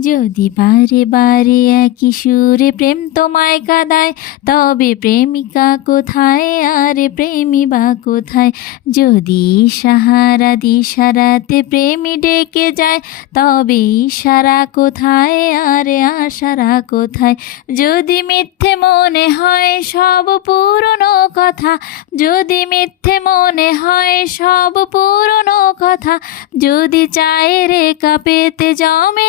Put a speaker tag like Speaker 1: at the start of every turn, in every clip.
Speaker 1: যদি বারে বারে একই সুরে প্রেম তোমায় কাদায়, তবে প্রেমিকা কোথায় আরে প্রেমী বা কোথায়? যদি সাহারা দিশারাতে প্রেমী ডেকে যায়, তবে ইশারা কোথায় আরে আশারা কোথায়? যদি মিথ্যে মনে হয় সব পুরনো কথা, যদি মিথ্যে মনে হয় সব পুরনো কথা, যদি চায় রেখা পেতে জমে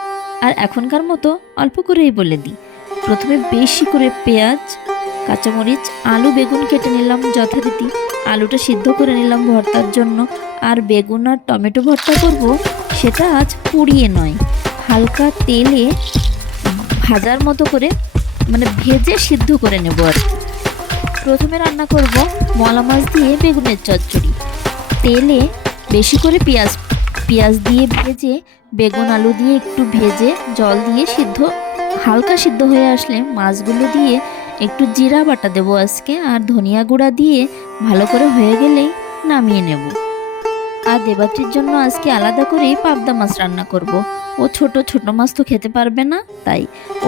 Speaker 1: আর এখনকার মতো অল্প করেই বলে দিই। প্রথমে বেশি করে পেঁয়াজ, কাঁচামরিচ, আলু, বেগুন কেটে নিলাম যথারীতি। আলুটা সিদ্ধ করে নিলাম ভর্তার জন্য। আর বেগুন আর টমেটো ভর্তা করব সেটা আজ পুড়িয়ে নয়। হালকা তেলে ভাজার মতো করে মানে ভেজে সিদ্ধ করে নেব আর প্রথমে রান্না করব মলা মাছ দিয়ে বেগুনের চচ্চড়ি। তেলে বেশি করে পেঁয়াজ পেঁয়াজ দিয়ে ভেজে বেগুন আলু দিয়ে একটু ভেজে জল দিয়ে সিদ্ধ, হালকা সিদ্ধ হয়ে আসলে মাছগুলো দিয়ে একটু জিরা বাটা দেবো আজকে আর ধনিয়া গুঁড়া দিয়ে ভালো করে হয়ে গেলেই নামিয়ে নেব। আর দেবাত্রীর জন্য আজকে আলাদা করেই পাবদা মাছ রান্না করব। ও ছোট ছোট মাছ তো খেতে পারবে না, তাই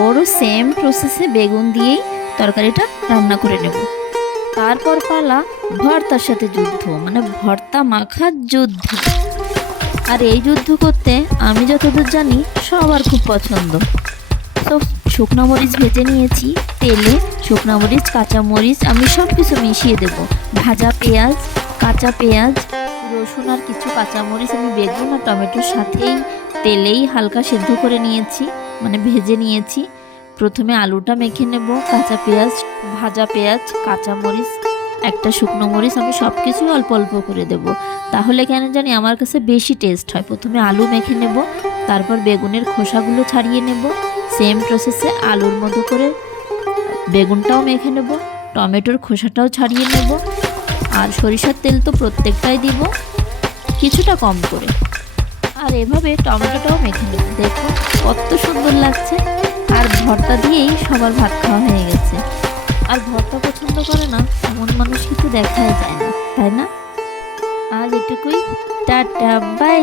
Speaker 1: ওরও সেম প্রসেসে বেগুন দিয়েই তরকারিটা রান্না করে নেব। তারপর পালা ভর্তার সাথে যুদ্ধ মানে ভর্তা মাখার যুদ্ধ। আর এই যুদ্ধ করতে আমি যতদূর জানি সবার খুব পছন্দ। তো শুকনো মরিচ ভেজে নিয়েছি, তেলে শুকনো মরিচ, কাঁচা মরিচ, আমি সব কিছু মিশিয়ে দেব। ভাজা পেঁয়াজ, কাঁচা পেঁয়াজ, রসুন আর কিছু কাঁচা মরিচ, আমি বেগুন আর টমেটোর সাথেই তেলেই হালকা সেদ্ধ করে নিয়েছি মানে ভেজে নিয়েছি। প্রথমে আলুটা মেখে নেব, কাঁচা পেঁয়াজ, ভাজা পেঁয়াজ, কাঁচা মরিচ একটা শুকনো মরিচ আমি সব কিছুই অল্প অল্প করে দেব। তাহলে কেন জানি আমার কাছে বেশি টেস্ট হয়। প্রথমে আলু মেখে নেব, তারপর বেগুনের খোসাগুলো ছাড়িয়ে নেব। সেম প্রসেসে আলুর মতো করে বেগুনটাও মেখে নেব, টমেটোর খোসাটাও ছাড়িয়ে নেব। আর সরিষার তেল তো প্রত্যেকটাই দিব, কিছুটা কম করে। আর এভাবে টমেটোটাও মেখে নেব। দেখো কত সুন্দর লাগছে। আর ভর্তা দিয়েই সবার ভাত খাওয়া হয়ে গেছে। আর ভর্তা পছন্দ করে না, এমন মানুষ কিন্তু দেখাই যায় না, তাই না? আজ এটুকুই, টাটা, বাই।